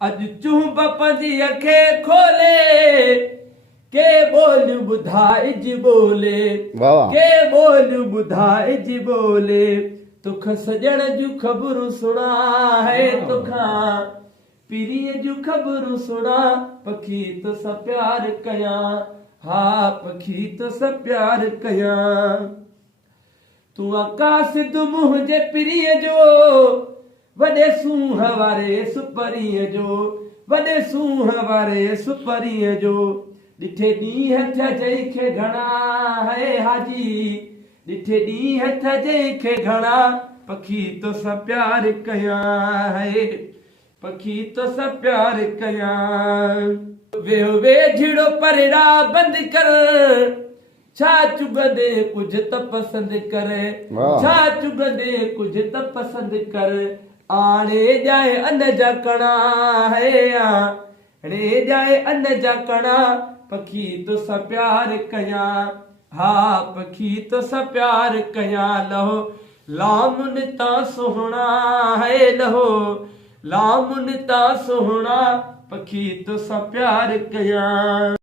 अज चुंब पंजी अखे खोले के बोल ॿुधाइज बोले वाह वाह। के बोल ॿुधाइज बोले तोख सजण जूं ख़बरूं सुणा है तोखा पीरीअ जूं ख़बरूं सुणा पखी तोसां प्यार कयां हा पखी तोसां प्यार कयां तूं आकाश तूं मुंहिंजे पीरीअ जो वॾे सूंह वारे सुपरीअ जो वॾे सूंह वारे सुपरीअ जो ॾिठे ॾींहं थिया जंहिंखे घणा है हाजी ॾिठे ॾींहं थिया जंहिंखे घणा पखी तोसां प्यार कयां है पखी तोसां प्यार कयां वेहो वेझड़ो परड़ा बंदि कर छा चुगंदे कुझ त पसंदि करे वाह। छा चुगंदे कुझ त पसंदि कर आणे जाए अन जा कणा है आणे जाए अन जा कणा पखी तोसां प्यार कयां हा पखी तोसां प्यार कयां लहो लामुन तां सोहणा है लहो लामुन तां सोहणा पखी तोसां प्यार कयां